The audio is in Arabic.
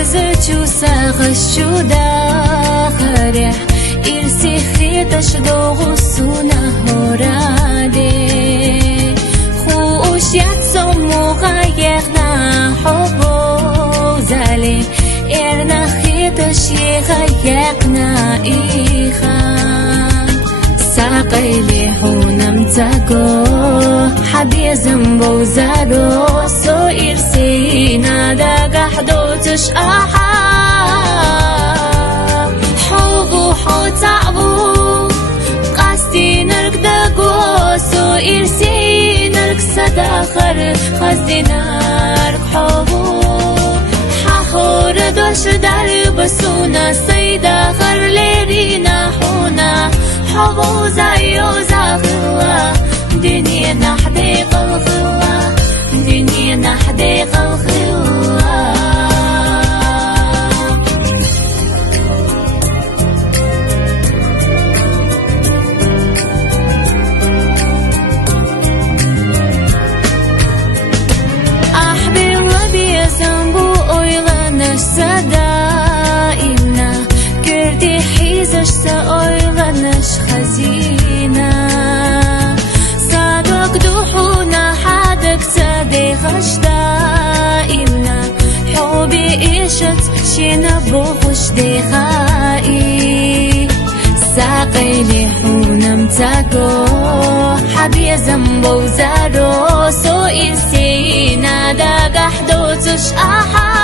إرزتشو ساغشو داخرح إرسي خيتش دوغسونا هورادي خوش يتسمو غايقنا حبو زالي إرنا خيتش يغايقنا إيخا ساقيلي حونم تاقو حبي زنبو زارو سو إرسينا داقح دوتش أحا حوغو حوتعبو قاستي نرك داقو سو إرسينا نرك سداخر قاستي نرك حوغو حخور دوش دار بسونا سيداخر ليرينا حونا حبو زايو زاغوا دنيا نحديق الغوا دنيا نحديق الغوا أحبي الذي يزنبو أويغنش سدائنا كردي حيزش سأويغنش خزينة صادق دوحونا حدك صديقش دائمنا حبي إيشت شينا بوخش ديخائي ساقي لي حونم تاقو حبي زنبو زارو سو إرسينا داقح دوتش أحا